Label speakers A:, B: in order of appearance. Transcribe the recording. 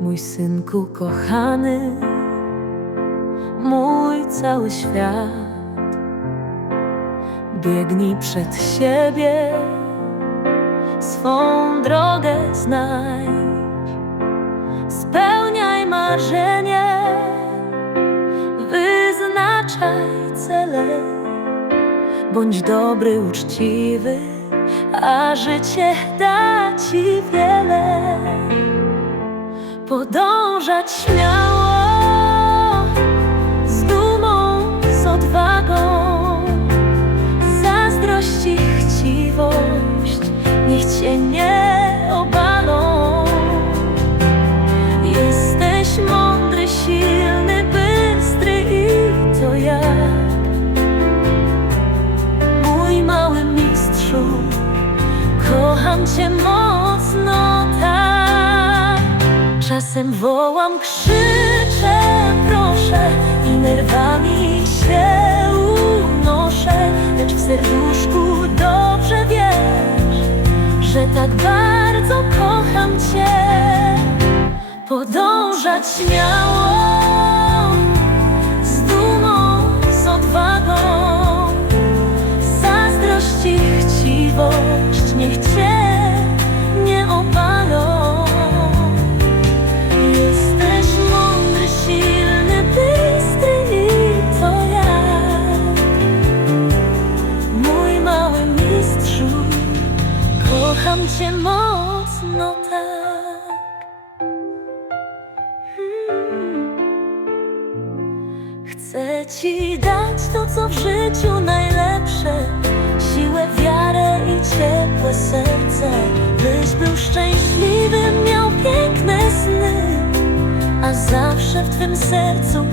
A: Mój synku kochany, mój cały świat. Biegnij przed siebie, swą drogę znajdź. Spełniaj marzenie, wyznaczaj cele. Bądź dobry, uczciwy, a życie da cię nie obalą. Jesteś mądry, silny, bystry i to ja. Mój mały mistrzu, kocham cię mocno tak. Czasem wołam, krzyczę, proszę i nerwami się że tak bardzo kocham cię. Podążać śmiało, kocham cię mocno tak. Chcę ci dać to, co w życiu najlepsze. Siłę, wiarę i ciepłe serce. Byś był szczęśliwy, miał piękne sny. A zawsze w twym sercu